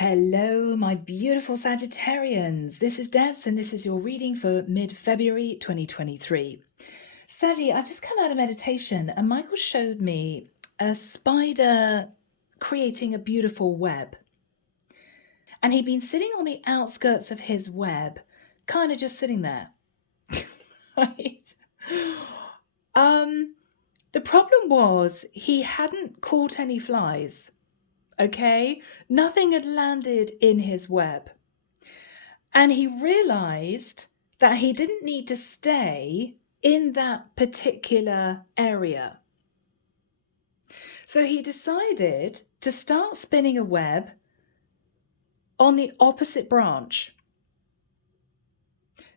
Hello, my beautiful Sagittarians. This is Debs, and this is your reading for mid-February 2023. Saggy, I've just come out of meditation, and Michael showed me a spider creating a beautiful web. And he'd been sitting on the outskirts of his web, kind of just sitting there. Right? The problem was he hadn't caught any flies. Okay, nothing had landed in his web. And he realized that he didn't need to stay in that particular area. So he decided to start spinning a web on the opposite branch.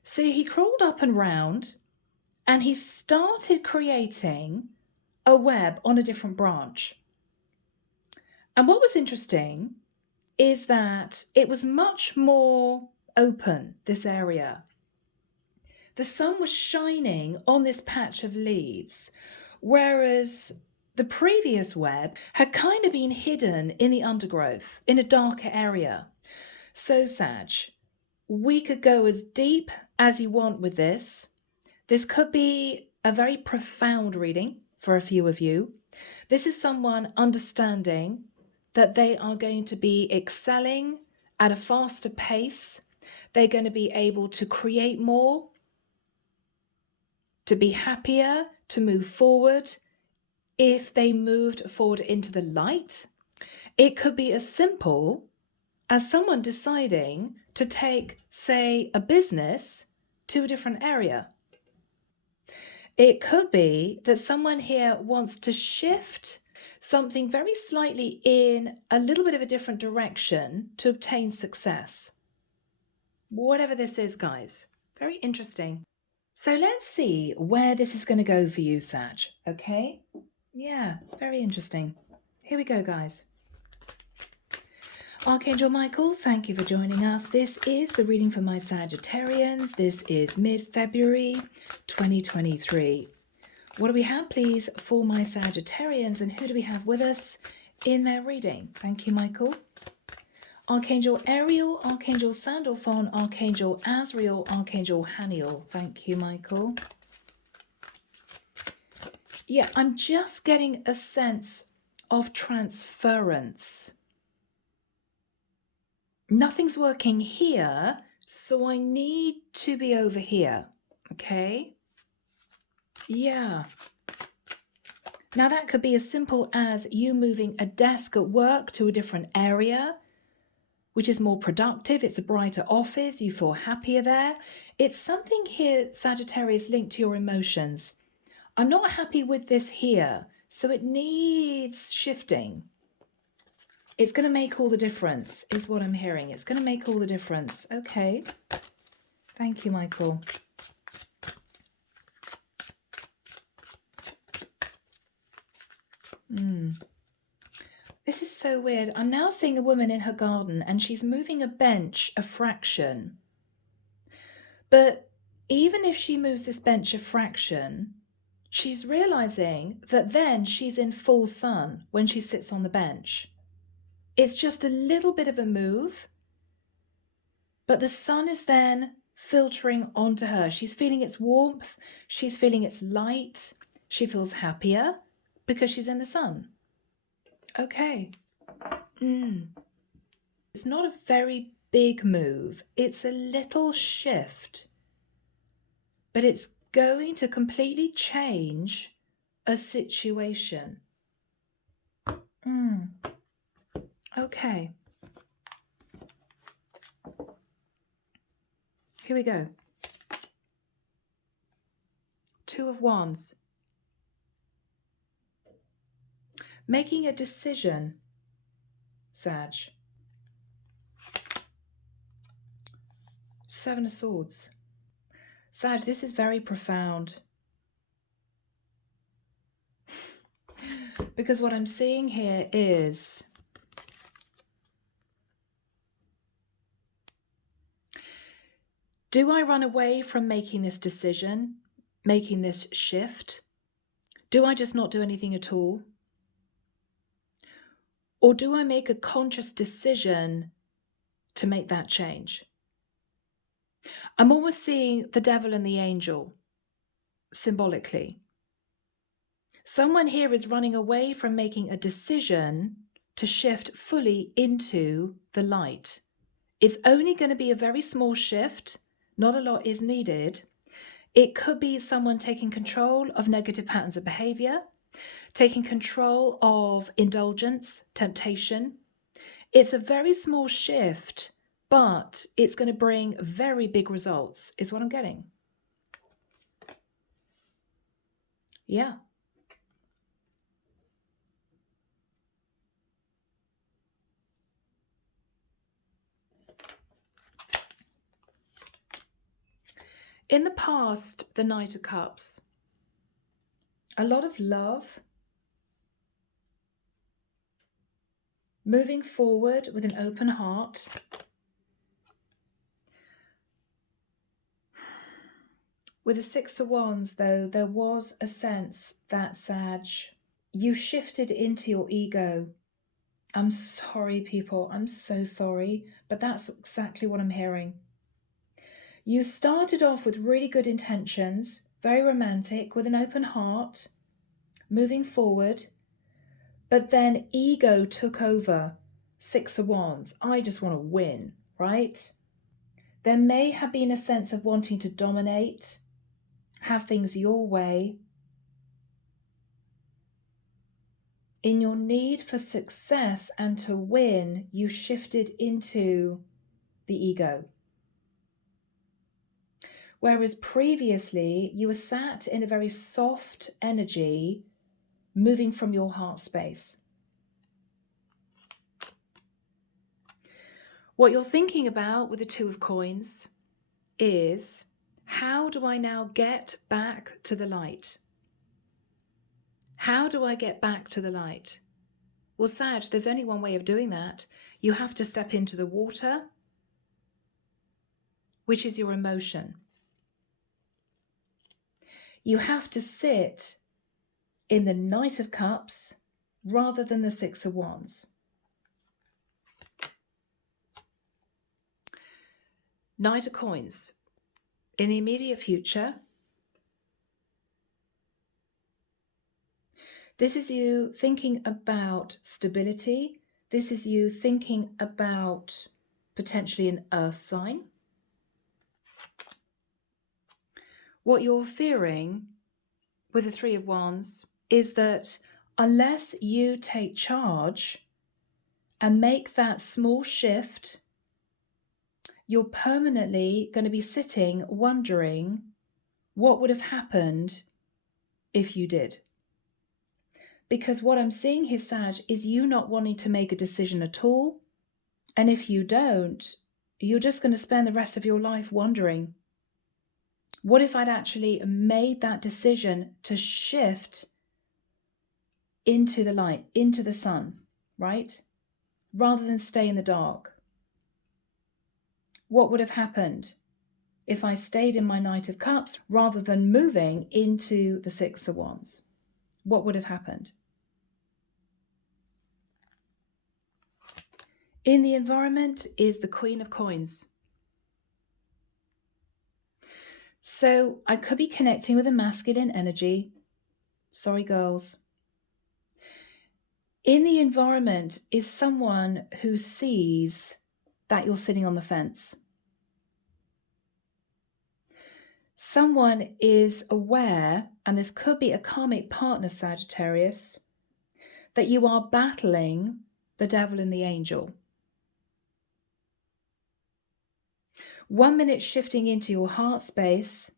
So he crawled up and round and he started creating a web on a different branch. And what was interesting is that it was much more open, this area. The sun was shining on this patch of leaves, whereas the previous web had kind of been hidden in the undergrowth, in a darker area. So, Sag, we could go as deep as you want with this. This could be a very profound reading for a few of you. This is someone understanding that they are going to be excelling at a faster pace. They're going to be able to create more, to be happier, to move forward. If they moved forward into the light, it could be as simple as someone deciding to take, say, a business to a different area. It could be that someone here wants to shift something very slightly in a little bit of a different direction to obtain success. Whatever this is, guys, very interesting. So let's see where this is going to go for you, Sag, okay? Yeah, very interesting. Here we go, guys. Archangel Michael, thank you for joining us. This is the reading for my Sagittarians. This is mid-February 2023. What do we have, please, for my Sagittarians, and who do we have with us in their reading? Thank you, Michael. Archangel Ariel, Archangel Sandalphon, Archangel Azrael, Archangel Haniel. Thank you, Michael. Yeah, I'm just getting a sense of transference. Nothing's working here, so I need to be over here, okay? Yeah. Now that could be as simple as you moving a desk at work to a different area, which is more productive. It's a brighter office. You feel happier there. It's something here, Sagittarius, linked to your emotions. I'm not happy with this here, so it needs shifting. It's going to make all the difference, is what I'm hearing. It's going to make all the difference. Okay. Thank you, Michael. This is so weird. I'm now seeing a woman in her garden and she's moving a bench a fraction. But even if she moves this bench a fraction, she's realizing that then she's in full sun when she sits on the bench. It's just a little bit of a move, but the sun is then filtering onto her. She's feeling its warmth. She's feeling its light. She feels happier because she's in the sun. Okay. It's not a very big move. It's a little shift, but it's going to completely change a situation. Okay. Here we go. Two of Wands. Making a decision, Sag. Seven of Swords. Sag, this is very profound. Because what I'm seeing here is do I run away from making this decision, making this shift? Do I just not do anything at all? Or do I make a conscious decision to make that change. I'm almost seeing the devil and the angel symbolically. Someone here is running away from making a decision to shift fully into the light. It's only going to be a very small shift. Not a lot is needed. It could be someone taking control of negative patterns of behavior, taking control of indulgence, temptation. It's a very small shift, but it's going to bring very big results, is what I'm getting. Yeah. In the past, the Knight of Cups, a lot of love, moving forward with an open heart. With the Six of Wands, though, there was a sense that, Sag, you shifted into your ego. I'm sorry, people. I'm so sorry. But that's exactly what I'm hearing. You started off with really good intentions, very romantic, with an open heart, moving forward. But then ego took over. Six of Wands. I just want to win, right? There may have been a sense of wanting to dominate, have things your way. In your need for success and to win, you shifted into the ego. Whereas previously, you were sat in a very soft energy, moving from your heart space. What you're thinking about with the Two of Coins is, how do I now get back to the light? How do I get back to the light? Well, Sag, there's only one way of doing that. You have to step into the water, which is your emotion. You have to sit in the Knight of Cups rather than the Six of Wands. Knight of Coins. In the immediate future, this is you thinking about stability. This is you thinking about potentially an earth sign. What you're fearing with the Three of Wands is that unless you take charge and make that small shift, you're permanently going to be sitting wondering what would have happened if you did. Because what I'm seeing here, Sag, is you not wanting to make a decision at all. And if you don't, you're just going to spend the rest of your life wondering, what if I'd actually made that decision to shift into the light, into the sun, right? Rather than stay in the dark. What would have happened if I stayed in my Knight of Cups rather than moving into the Six of Wands? What would have happened? In the environment is the Queen of Coins. So I could be connecting with a masculine energy. Sorry, girls. In the environment is someone who sees that you're sitting on the fence. Someone is aware, and this could be a karmic partner, Sagittarius, that you are battling the devil and the angel. 1 minute shifting into your heart space,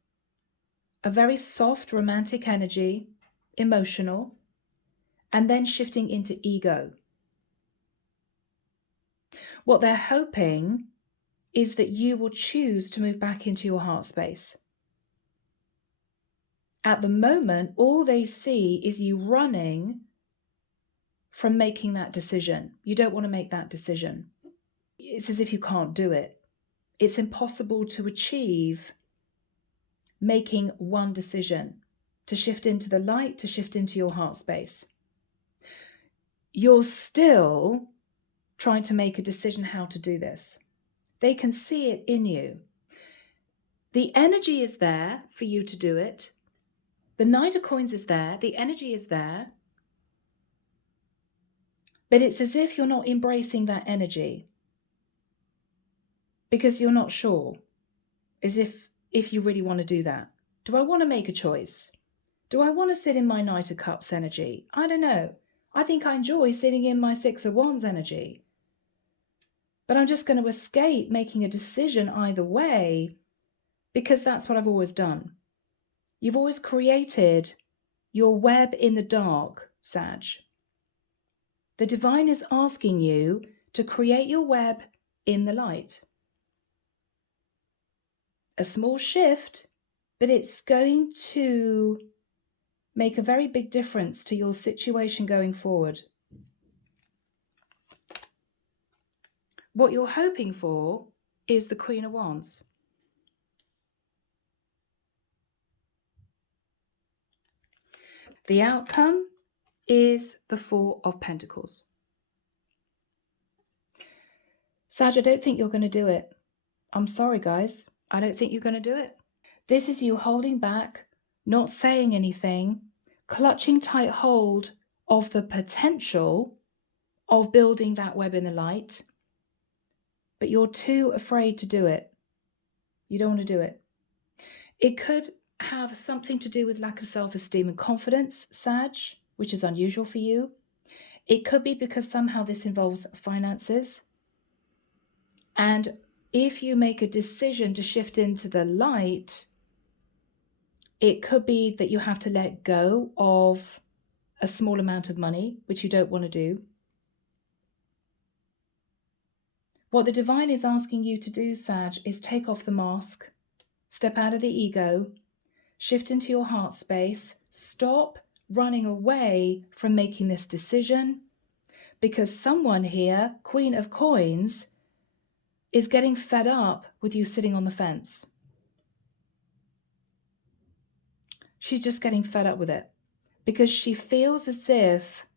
a very soft, romantic energy, emotional, and then shifting into ego. What they're hoping is that you will choose to move back into your heart space. At the moment, all they see is you running from making that decision. You don't want to make that decision. It's as if you can't do it. It's impossible to achieve making one decision, to shift into the light, to shift into your heart space. You're still trying to make a decision how to do this. They can see it in you. The energy is there for you to do it. The Knight of Coins is there. The energy is there. But it's as if you're not embracing that energy because you're not sure, as if you really want to do that. Do I want to make a choice? Do I want to sit in my Knight of Cups energy? I don't know. I think I enjoy sitting in my Six of Wands energy. But I'm just going to escape making a decision either way because that's what I've always done. You've always created your web in the dark, Sag. The divine is asking you to create your web in the light. A small shift, but it's going to make a very big difference to your situation going forward. What you're hoping for is the Queen of Wands. The outcome is the Four of Pentacles. Sag, I don't think you're going to do it. I'm sorry, guys. I don't think you're going to do it. This is you holding back, not saying anything, clutching tight hold of the potential of building that web in the light, but you're too afraid to do it. You don't want to do it. It could have something to do with lack of self-esteem and confidence, Sag, which is unusual for you. It could be because somehow this involves finances. And if you make a decision to shift into the light, it could be that you have to let go of a small amount of money, which you don't want to do. What the divine is asking you to do, Sag, is take off the mask, step out of the ego, shift into your heart space, stop running away from making this decision, because someone here, Queen of Coins, is getting fed up with you sitting on the fence. She's just getting fed up with it because she feels as if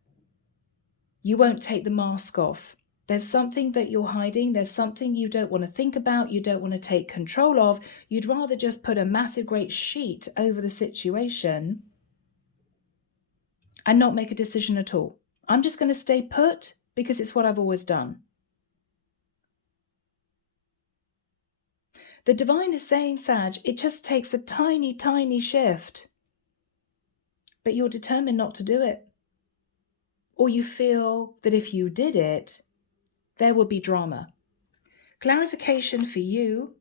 you won't take the mask off. There's something that you're hiding. There's something you don't want to think about. You don't want to take control of. You'd rather just put a massive, great sheet over the situation and not make a decision at all. I'm just going to stay put because it's what I've always done. The divine is saying, Sag, it just takes a tiny, tiny shift. But you're determined not to do it. Or you feel that if you did it, there would be drama. Clarification for you,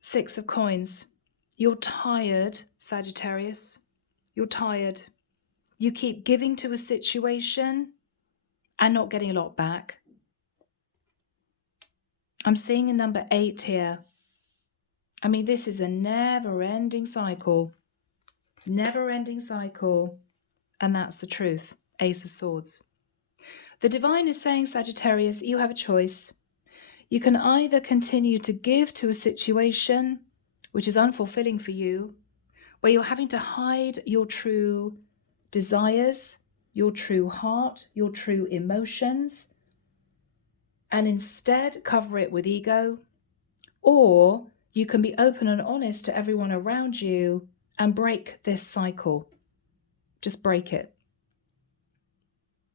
Six of Coins. You're tired, Sagittarius. You're tired. You keep giving to a situation and not getting a lot back. I'm seeing a number 8 here. I mean, this is a never-ending cycle. Never-ending cycle. And that's the truth. Ace of Swords. The divine is saying, Sagittarius, you have a choice. You can either continue to give to a situation which is unfulfilling for you, where you're having to hide your true desires, your true heart, your true emotions, and instead cover it with ego, or you can be open and honest to everyone around you and break this cycle. Just break it.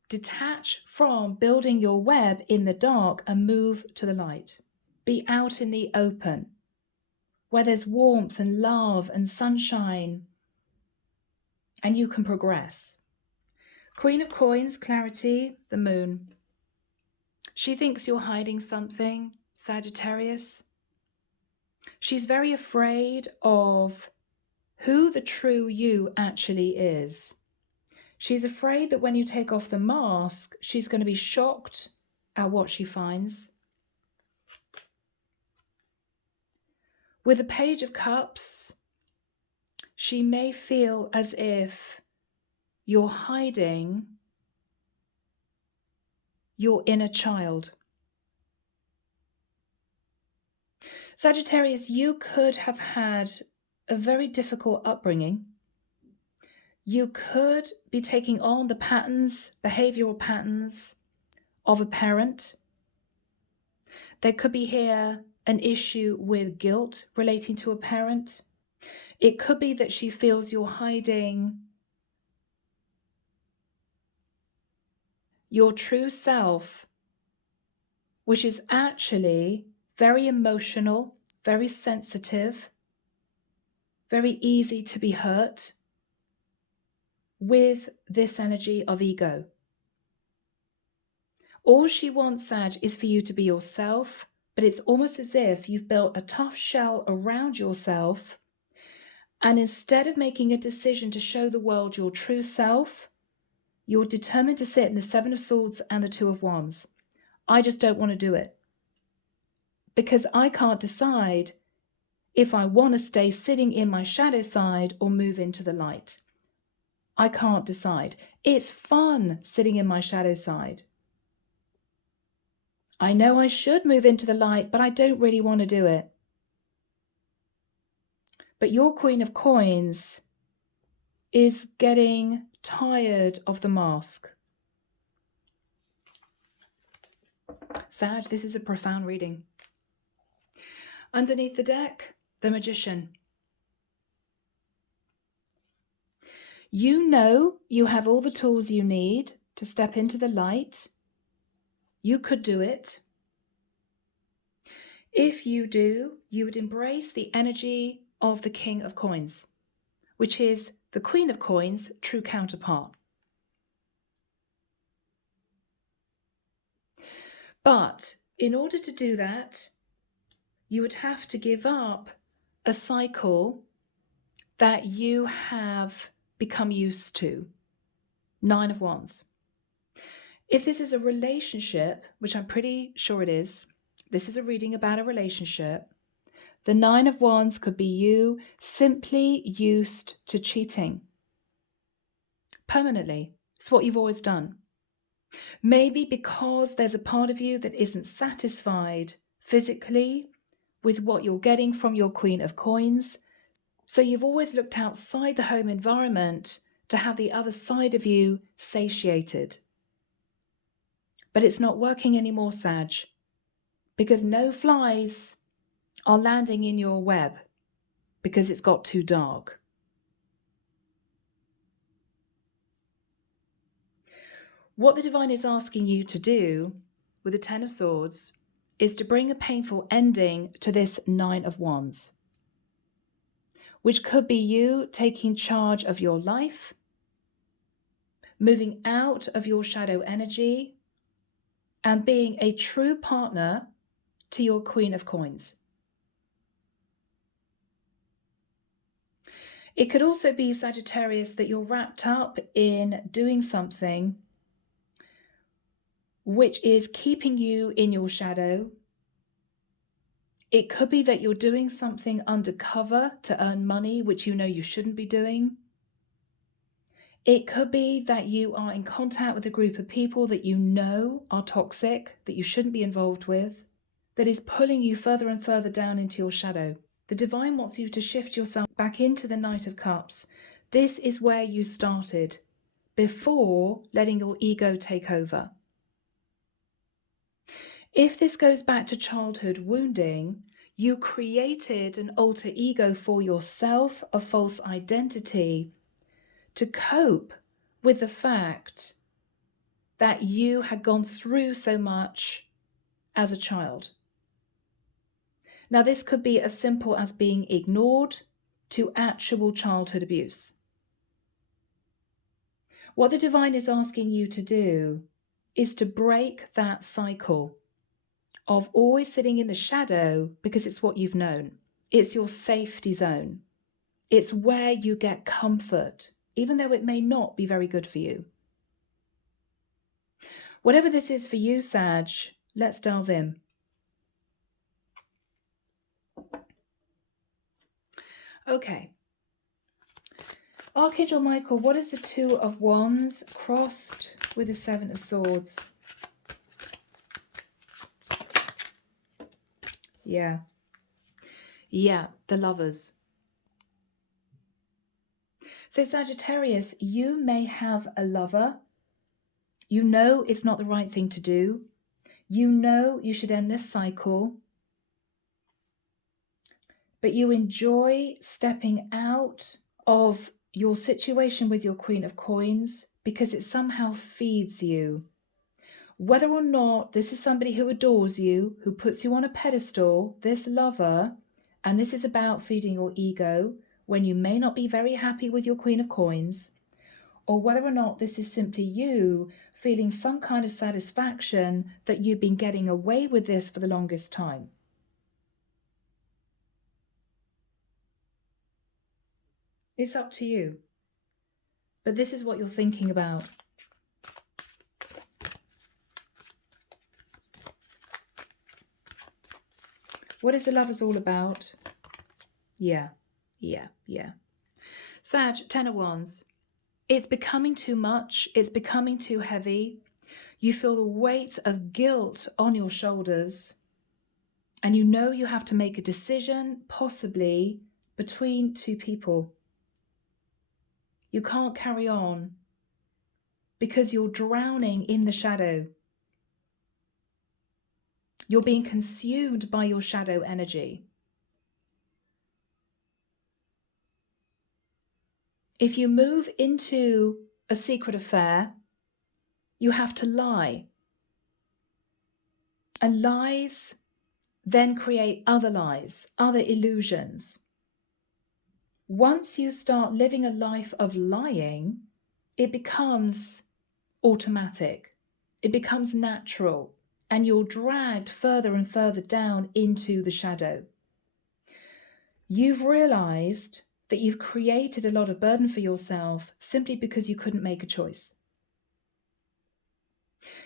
Detach from building your web in the dark and move to the light. Be out in the open, where there's warmth and love and sunshine, and you can progress. Queen of Coins, clarity, the moon. She thinks you're hiding something, Sagittarius. She's very afraid of who the true you actually is. She's afraid that when you take off the mask, she's going to be shocked at what she finds. With the Page of Cups, she may feel as if you're hiding your inner child. Sagittarius, you could have had a very difficult upbringing. You could be taking on the patterns, behavioral patterns of a parent. There could be here an issue with guilt relating to a parent. It could be that she feels you're hiding your true self, which is actually very emotional, very sensitive, very easy to be hurt with this energy of ego. All she wants, Sag, is for you to be yourself, but it's almost as if you've built a tough shell around yourself, and instead of making a decision to show the world your true self, you're determined to sit in the Seven of Swords and the Two of Wands. I just don't want to do it, because I can't decide if I want to stay sitting in my shadow side or move into the light. I can't decide. It's fun sitting in my shadow side. I know I should move into the light, but I don't really want to do it. But your Queen of Coins is getting tired of the mask. Sag, this is a profound reading. Underneath the deck, the Magician. You know you have all the tools you need to step into the light. You could do it. If you do, you would embrace the energy of the King of Coins, which is the Queen of Coins' true counterpart. But in order to do that, you would have to give up a cycle that you have become used to. Nine of Wands. If this is a relationship, which I'm pretty sure it is, this is a reading about a relationship, the Nine of Wands could be you simply used to cheating. Permanently. It's what you've always done. Maybe because there's a part of you that isn't satisfied physically with what you're getting from your Queen of Coins. So you've always looked outside the home environment to have the other side of you satiated. But it's not working anymore, Sag, because no flies are landing in your web because it's got too dark. What the Divine is asking you to do with the Ten of Swords is to bring a painful ending to this Nine of Wands, which could be you taking charge of your life, moving out of your shadow energy, and being a true partner to your Queen of Coins. It could also be, Sagittarius, that you're wrapped up in doing something which is keeping you in your shadow. It could be that you're doing something undercover to earn money, which you know you shouldn't be doing. It could be that you are in contact with a group of people that you know are toxic, that you shouldn't be involved with, that is pulling you further and further down into your shadow. The Divine wants you to shift yourself back into the Knight of Cups. This is where you started, before letting your ego take over. If this goes back to childhood wounding, you created an alter ego for yourself, a false identity, to cope with the fact that you had gone through so much as a child. Now, this could be as simple as being ignored to actual childhood abuse. What the Divine is asking you to do is to break that cycle of always sitting in the shadow because it's what you've known. It's your safety zone. It's where you get comfort, even though it may not be very good for you. Whatever this is for you, Sag, let's delve in. Okay. Archangel Michael, what is the Two of Wands crossed with the Seven of Swords? Yeah, the Lovers. So Sagittarius, you may have a lover. You know it's not the right thing to do. You know you should end this cycle, but you enjoy stepping out of your situation with your Queen of Coins because it somehow feeds you. Whether or not this is somebody who adores you, who puts you on a pedestal, this lover, and this is about feeding your ego when you may not be very happy with your Queen of Coins, or whether or not this is simply you feeling some kind of satisfaction that you've been getting away with this for the longest time. It's up to you. But this is what you're thinking about. What is the Lovers all about? Yeah. Sag, 10 of Wands. It's becoming too much. It's becoming too heavy. You feel the weight of guilt on your shoulders. And you know you have to make a decision, possibly between two people. You can't carry on because you're drowning in the shadow. You're being consumed by your shadow energy. If you move into a secret affair, you have to lie. And lies then create other lies, other illusions. Once you start living a life of lying, it becomes automatic. It becomes natural, and you're dragged further and further down into the shadow. You've realized that you've created a lot of burden for yourself simply because you couldn't make a choice.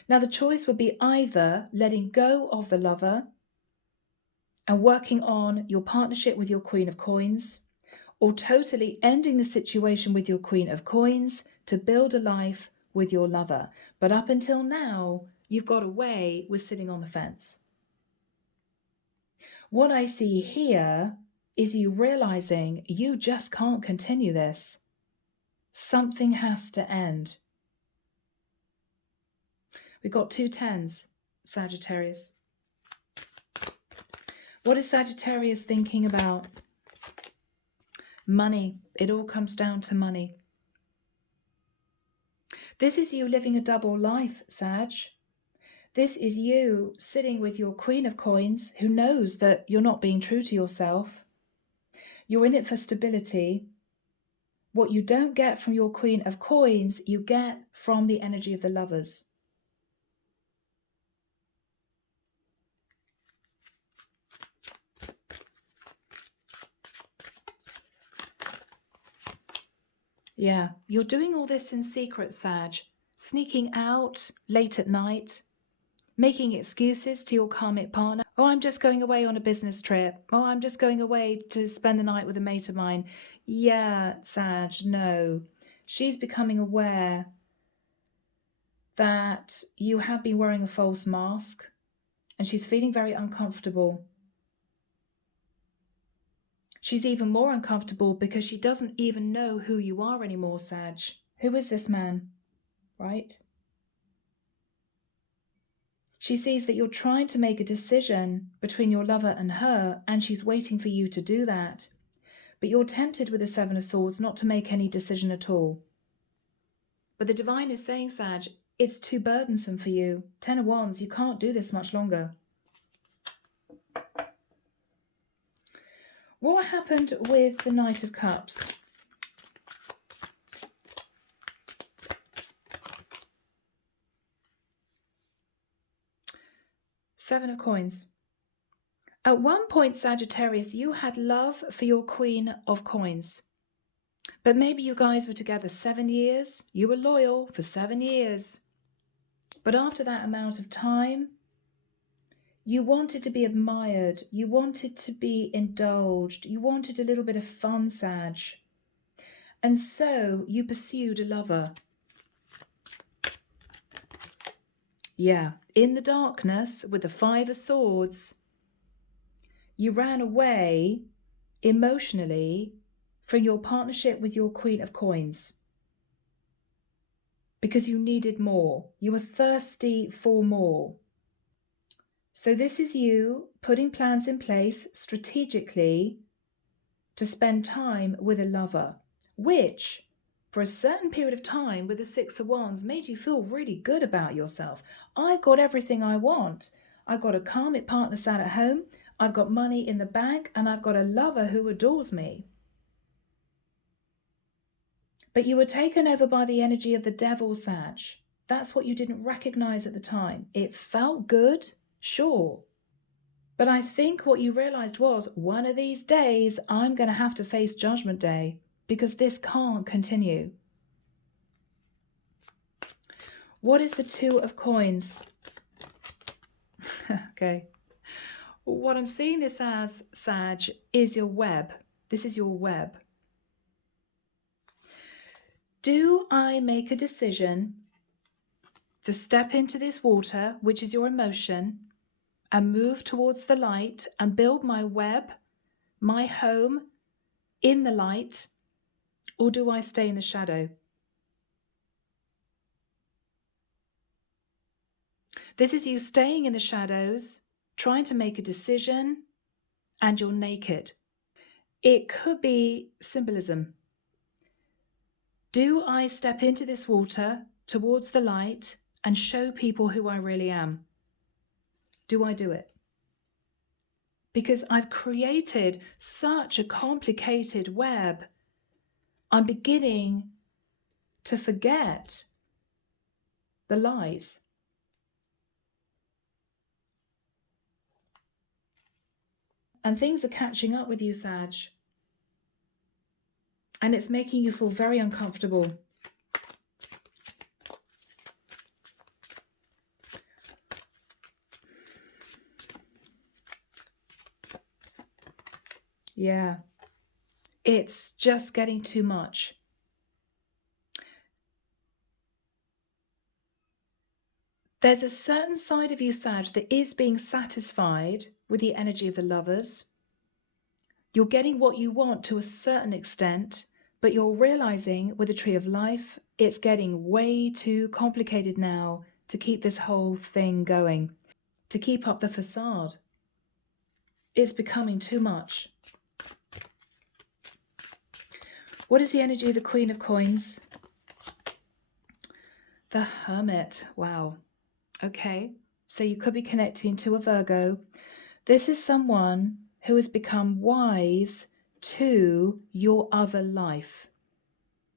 Now, the choice would be either letting go of the lover and working on your partnership with your Queen of Coins, or totally ending the situation with your Queen of Coins to build a life with your lover. But up until now, you've got away with sitting on the fence. What I see here is you realizing you just can't continue this. Something has to end. We've got 2 10s, Sagittarius. What is Sagittarius thinking about? Money. It all comes down to money. This is you living a double life, Sag. This is you sitting with your Queen of Coins who knows that you're not being true to yourself. You're in it for stability. What you don't get from your Queen of Coins, you get from the energy of the Lovers. Yeah, you're doing all this in secret, Sag, sneaking out late at night, making excuses to your karmic partner. Oh, I'm just going away on a business trip. Oh, I'm just going away to spend the night with a mate of mine. Yeah, Sag, no. She's becoming aware that you have been wearing a false mask and she's feeling very uncomfortable. She's even more uncomfortable because she doesn't even know who you are anymore, Sag. Who is this man, right? She sees that you're trying to make a decision between your lover and her, and she's waiting for you to do that. But you're tempted with the 7 of Swords not to make any decision at all. But the Divine is saying, Sag, it's too burdensome for you. 10 of Wands, you can't do this much longer. What happened with the Knight of Cups? Seven of Coins. At one point, Sagittarius, you had love for your Queen of Coins. But maybe you guys were together 7 years. You were loyal for 7 years. But after that amount of time, you wanted to be admired. You wanted to be indulged. You wanted a little bit of fun, Sag. And so you pursued a lover. Yeah, in the darkness with the 5 of Swords, you ran away emotionally from your partnership with your Queen of Coins because you needed more. You were thirsty for more. So this is you putting plans in place strategically to spend time with a lover, which for a certain period of time with the Six of Wands made you feel really good about yourself. I got everything I want. I've got a karmic partner sat at home, I've got money in the bank, and I've got a lover who adores me. But you were taken over by the energy of the devil, Sag. That's what you didn't recognize at the time. It felt good, sure. But I think what you realized was, one of these days, I'm going to have to face Judgment Day because this can't continue. What is the Two of Coins? Okay. What I'm seeing this as, Sag, is your web. This is your web. Do I make a decision to step into this water, which is your emotion, and move towards the light and build my web, my home in the light, or do I stay in the shadow? This is you staying in the shadows, trying to make a decision, and you're naked. It could be symbolism. Do I step into this water towards the light and show people who I really am? Do I do it? Because I've created such a complicated web, I'm beginning to forget the lies. And things are catching up with you, Sag. And it's making you feel very uncomfortable. Yeah. It's just getting too much. There's a certain side of you, Sag, that is being satisfied with the energy of the lovers. You're getting what you want to a certain extent, but you're realizing with the Tree of Life, it's getting way too complicated now to keep this whole thing going, to keep up the facade. It's becoming too much. What is the energy of the Queen of Coins? The Hermit. Wow. Okay. So you could be connecting to a Virgo. This is someone who has become wise to your other life.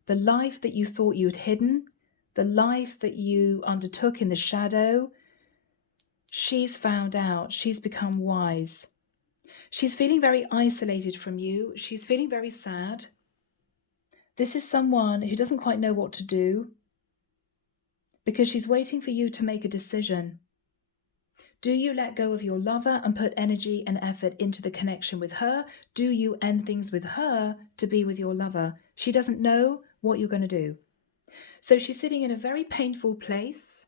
The life that you thought you'd hidden, the life that you undertook in the shadow. She's found out. She's become wise. She's feeling very isolated from you. She's feeling very sad. This is someone who doesn't quite know what to do because she's waiting for you to make a decision. Do you let go of your lover and put energy and effort into the connection with her? Do you end things with her to be with your lover? She doesn't know what you're going to do. So she's sitting in a very painful place,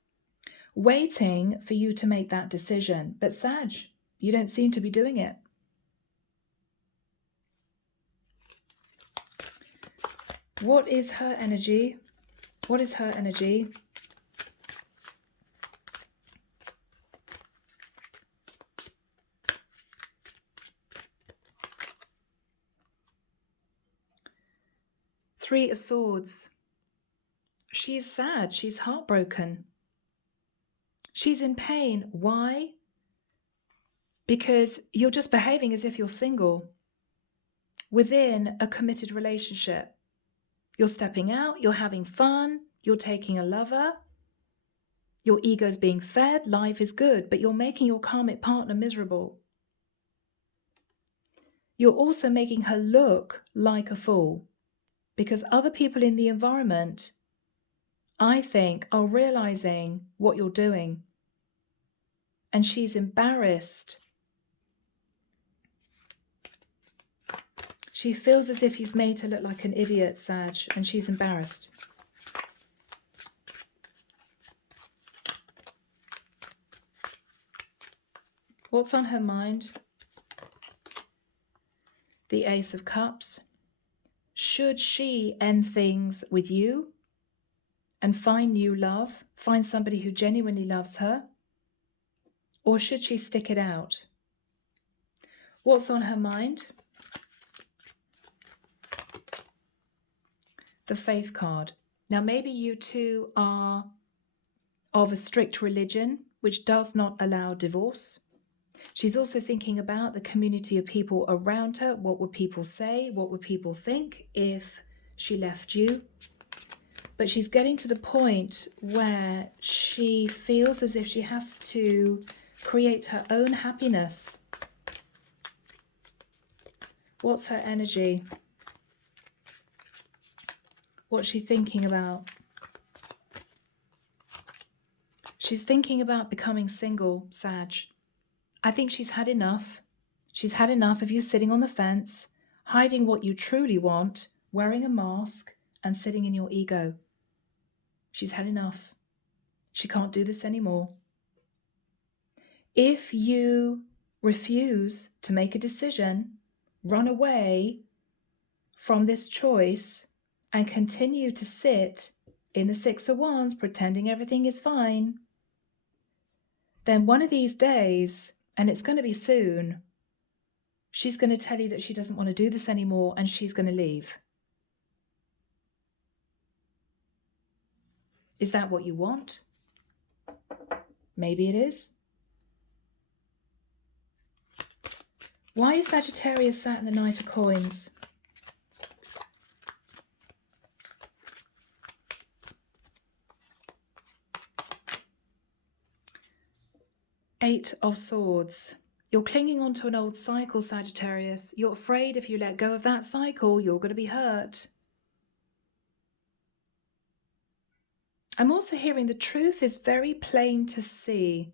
waiting for you to make that decision. But Sag, you don't seem to be doing it. What is her energy? What is her energy? Three of Swords. She's sad. She's heartbroken. She's in pain. Why? Because you're just behaving as if you're single within a committed relationship. You're stepping out. You're having fun. You're taking a lover. Your ego's being fed. Life is good, but you're making your karmic partner miserable. You're also making her look like a fool because other people in the environment, I think, are realizing what you're doing. And she's embarrassed. She feels as if you've made her look like an idiot, Sag, and she's embarrassed. What's on her mind? The Ace of Cups. Should she end things with you and find new love, find somebody who genuinely loves her? Or should she stick it out? What's on her mind? The Faith card. Now, maybe you two are of a strict religion, which does not allow divorce. She's also thinking about the community of people around her. What would people say? What would people think if she left you? But she's getting to the point where she feels as if she has to create her own happiness. What's her energy? What's she thinking about? She's thinking about becoming single, Sag. I think she's had enough. She's had enough of you sitting on the fence, hiding what you truly want, wearing a mask, and sitting in your ego. She's had enough. She can't do this anymore. If you refuse to make a decision, run away from this choice, and continue to sit in the Six of Wands pretending everything is fine, then one of these days, and it's going to be soon, she's going to tell you that she doesn't want to do this anymore and she's going to leave. Is that what you want? Maybe it is. Why is Sagittarius sat in the Knight of Coins? Eight of Swords. You're clinging onto an old cycle, Sagittarius. You're afraid if you let go of that cycle, you're going to be hurt. I'm also hearing the truth is very plain to see.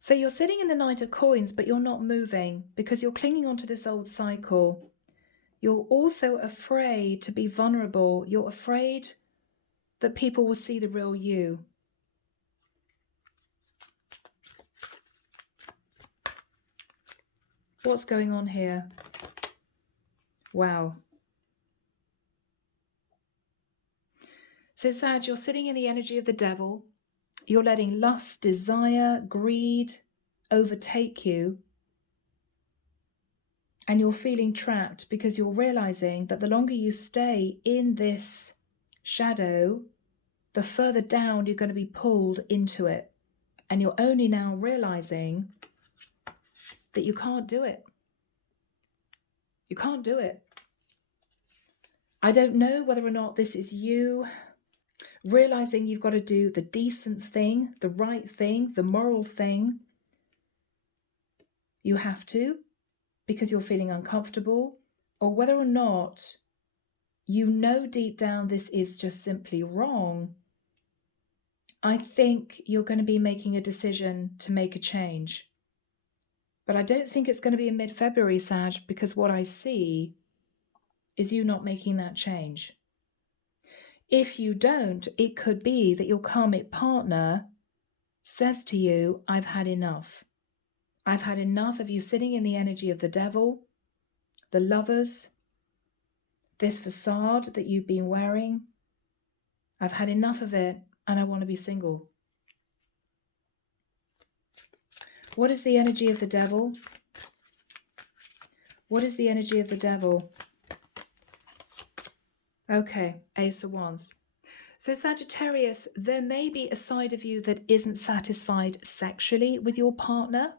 So you're sitting in the Knight of Coins, but you're not moving because you're clinging onto this old cycle. You're also afraid to be vulnerable. You're afraid that people will see the real you. What's going on here? Wow. So Sag, you're sitting in the energy of the devil. You're letting lust, desire, greed overtake you. And you're feeling trapped because you're realizing that the longer you stay in this shadow, the further down you're going to be pulled into it. And you're only now realizing that you can't do it. You can't do it. I don't know whether or not this is you realizing you've got to do the decent thing, the right thing, the moral thing. You have to because you're feeling uncomfortable, or whether or not you know deep down this is just simply wrong. I think you're going to be making a decision to make a change. But I don't think it's going to be in mid-February, Sag, because what I see is you not making that change. If you don't, it could be that your karmic partner says to you, I've had enough. I've had enough of you sitting in the energy of the devil, the lovers, this facade that you've been wearing. I've had enough of it and I want to be single. What is the energy of the devil? What is the energy of the devil? Okay, Ace of Wands. So Sagittarius, there may be a side of you that isn't satisfied sexually with your partner.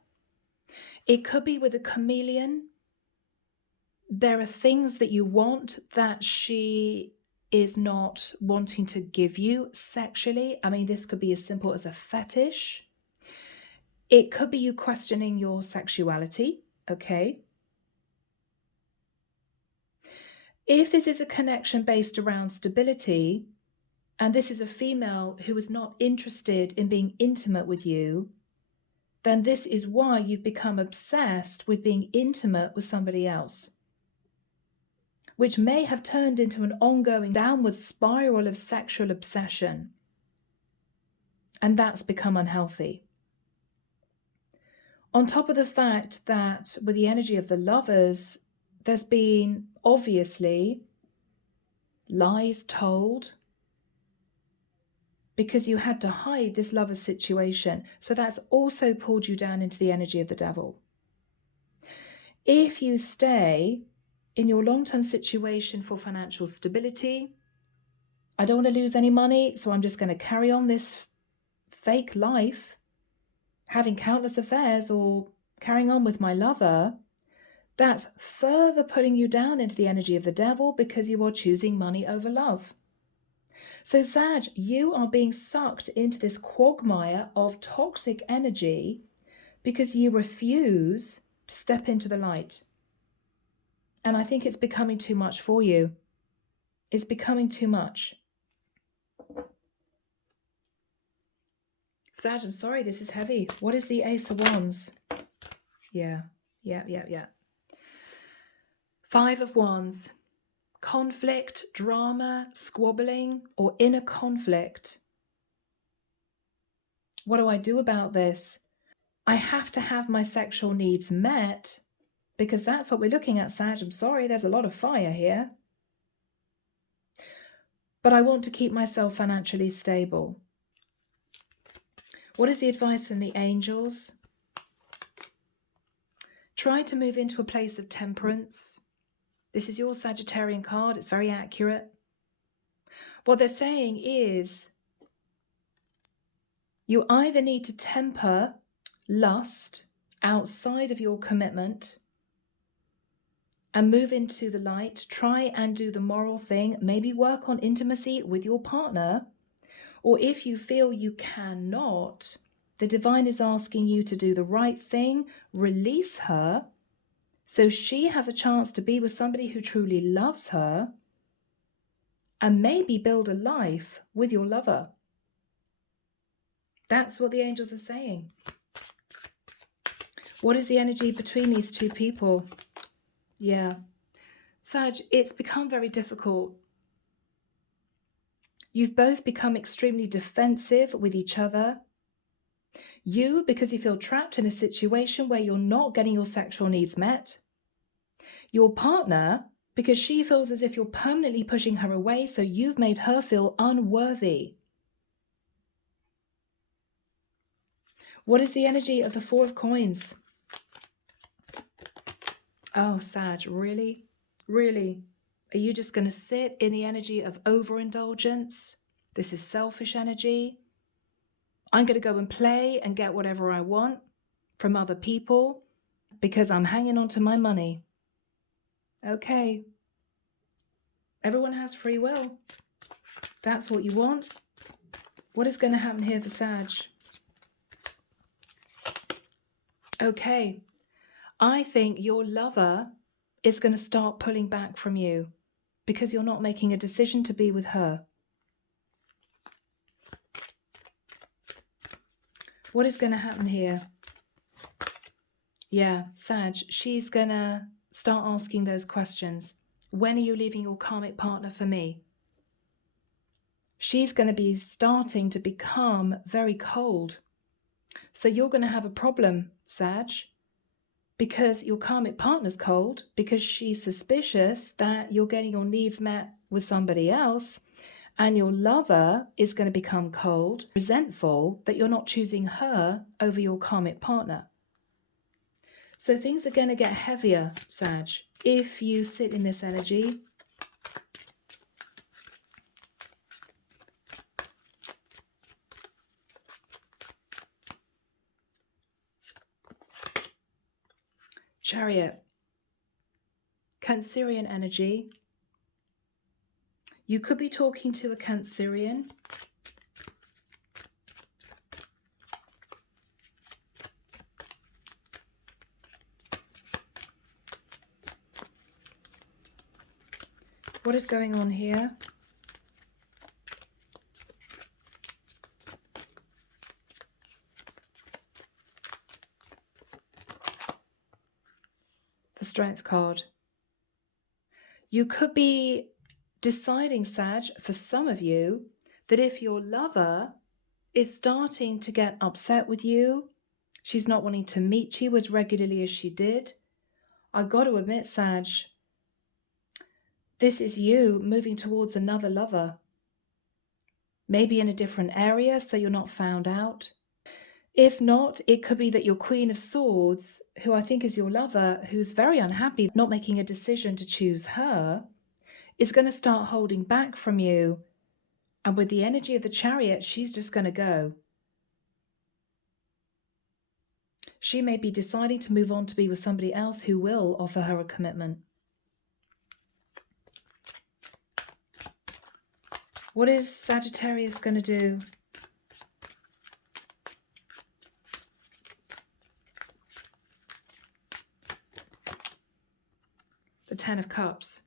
It could be with a chameleon. There are things that you want that she is not wanting to give you sexually. I mean, this could be as simple as a fetish. It could be you questioning your sexuality, okay? If this is a connection based around stability, and this is a female who is not interested in being intimate with you, then this is why you've become obsessed with being intimate with somebody else, which may have turned into an ongoing downward spiral of sexual obsession. And that's become unhealthy. On top of the fact that with the energy of the lovers, there's been obviously lies told. because you had to hide this lover situation. So that's also pulled you down into the energy of the devil. If you stay in your long-term situation for financial stability, I don't want to lose any money, so I'm just going to carry on this fake life, having countless affairs or carrying on with my lover, that's further putting you down into the energy of the devil because you are choosing money over love. So Sag, you are being sucked into this quagmire of toxic energy because you refuse to step into the light. And I think it's becoming too much for you. It's becoming too much. Sag, I'm sorry, this is heavy. What is the Ace of Wands? Yeah. 5 of Wands. Conflict, drama, squabbling, or inner conflict. What do I do about this? I have to have my sexual needs met because that's what we're looking at, Sag. I'm sorry, there's a lot of fire here. But I want to keep myself financially stable. What is the advice from the angels? Try to move into a place of temperance. This is your Sagittarian card. It's very accurate. What they're saying is you either need to temper lust outside of your commitment and move into the light, try and do the moral thing, maybe work on intimacy with your partner, or if you feel you cannot, the divine is asking you to do the right thing, release her, so she has a chance to be with somebody who truly loves her, and maybe build a life with your lover. That's what the angels are saying. What is the energy between these two people? Yeah. Sag, it's become very difficult. You've both become extremely defensive with each other. You, because you feel trapped in a situation where you're not getting your sexual needs met. Your partner, because she feels as if you're permanently pushing her away, so you've made her feel unworthy. What is the energy of the 4 of Coins? Oh, Sag, really? Really? Are you just going to sit in the energy of overindulgence? This is selfish energy. I'm going to go and play and get whatever I want from other people because I'm hanging on to my money. Okay. Everyone has free will. That's what you want. What is going to happen here for Sag? Okay. I think your lover is going to start pulling back from you because you're not making a decision to be with her. What is going to happen here? Yeah, Sag, she's going to start asking those questions. When are you leaving your karmic partner for me? She's going to be starting to become very cold. So you're going to have a problem, Sag, because your karmic partner's cold, because she's suspicious that you're getting your needs met with somebody else, and your lover is going to become cold, resentful that you're not choosing her over your karmic partner. So things are going to get heavier, Sag, if you sit in this energy. Chariot, Cancerian energy. You could be talking to a Cancerian. What is going on here? The Strength card. You could be deciding, Sag, for some of you, that if your lover is starting to get upset with you, she's not wanting to meet you as regularly as she did, I've got to admit, Sag, this is you moving towards another lover. maybe in a different area so you're not found out. If not, it could be that your Queen of Swords, who I think is your lover, who's very unhappy not making a decision to choose her, is going to start holding back from you. And with the energy of the Chariot, she's just going to go. She may be deciding to move on to be with somebody else who will offer her a commitment. What is Sagittarius going to do? The Ten of Cups.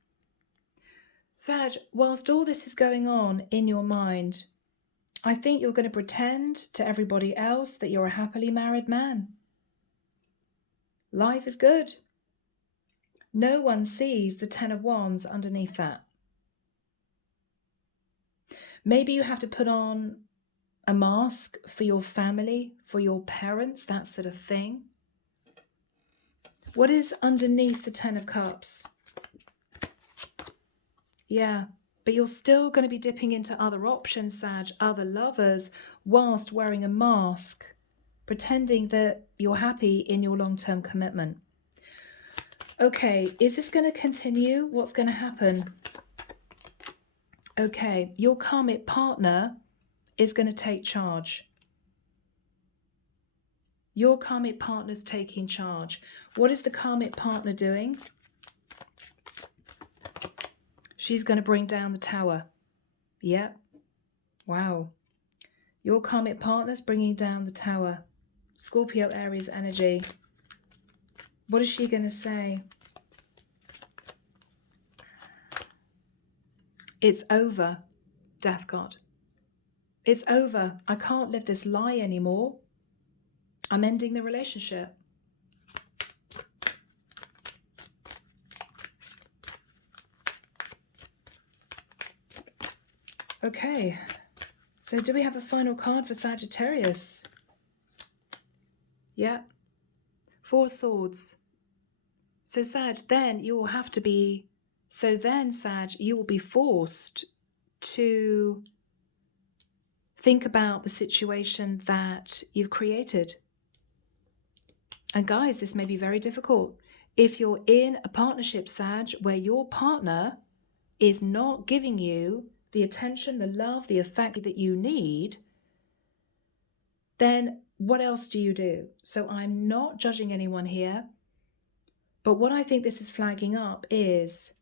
Sag, whilst all this is going on in your mind, I think you're going to pretend to everybody else that you're a happily married man. Life is good. No one sees the Ten of Wands underneath that. Maybe you have to put on a mask for your family, for your parents, that sort of thing. What is underneath the Ten of Cups? Yeah, but you're still going to be dipping into other options, Sag, other lovers, whilst wearing a mask, pretending that you're happy in your long-term commitment. Okay, is this going to continue? What's going to happen? Okay, your karmic partner is going to take charge. Your karmic partner's taking charge. What is the karmic partner doing? She's going to bring down the tower. Yep. Wow. Your karmic partner's bringing down the tower. Scorpio, Aries energy. What is she going to say? It's over, Death God. It's over. I can't live this lie anymore. I'm ending the relationship. Okay, so do we have a final card for Sagittarius? Yeah, Four of Swords. So Sag, then you will have to be, Sag, you will be forced to think about the situation that you've created. And guys, this may be very difficult. If you're in a partnership, Sag, where your partner is not giving you the attention, the love, the affection that you need, then what else do you do? So I'm not judging anyone here, but what I think this is flagging up is,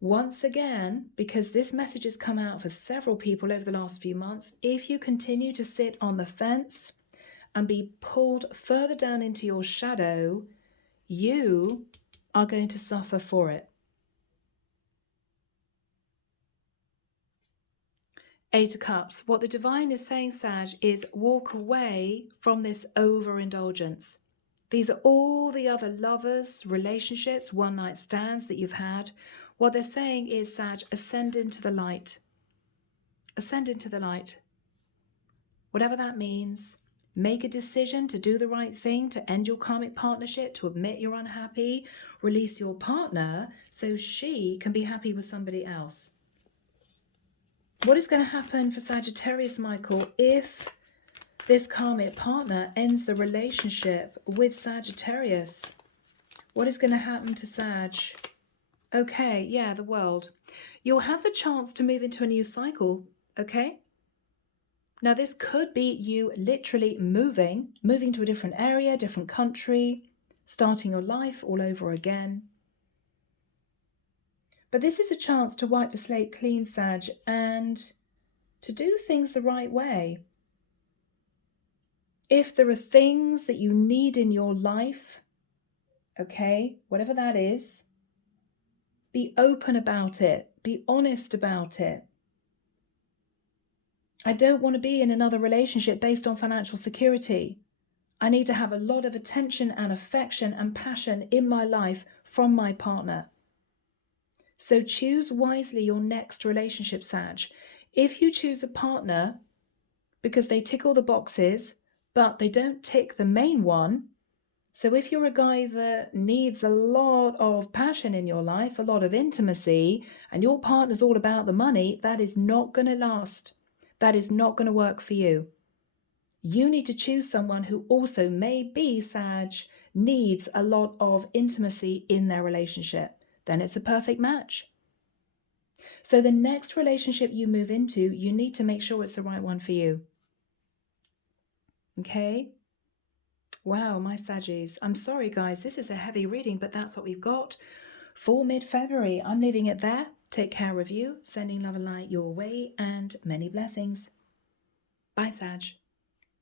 once again, because this message has come out for several people over the last few months, if you continue to sit on the fence and be pulled further down into your shadow, you are going to suffer for it. Eight of Cups. What the divine is saying, Sag, is walk away from this overindulgence. These are all the other lovers, relationships, one-night stands that you've had. What they're saying is, Sag, ascend into the light. Ascend into the light. Whatever that means. Make a decision to do the right thing, to end your karmic partnership, to admit you're unhappy, release your partner so she can be happy with somebody else. What is going to happen for Sagittarius, Michael, if this karmic partner ends the relationship with Sagittarius? What is going to happen to Sag? Okay, yeah, the World. You'll have the chance to move into a new cycle, okay? Now, this could be you literally moving to a different area, different country, starting your life all over again. But this is a chance to wipe the slate clean, Sag, and to do things the right way. If there are things that you need in your life, okay, whatever that is, be open about it. Be honest about it. I don't want to be in another relationship based on financial security. I need to have a lot of attention and affection and passion in my life from my partner. So choose wisely your next relationship, Sag. If you choose a partner because they tick all the boxes, but they don't tick the main one, so if you're a guy that needs a lot of passion in your life, a lot of intimacy, and your partner's all about the money, that is not going to last. that is not going to work for you. You need to choose someone who also, maybe Sag, needs a lot of intimacy in their relationship. Then it's a perfect match. So the next relationship you move into, you need to make sure it's the right one for you. Okay? Wow, my Saggies. I'm sorry, guys. This is a heavy reading, but that's what we've got for mid-February. I'm leaving it there. Take care of you. Sending love and light your way, and many blessings. Bye, Sag.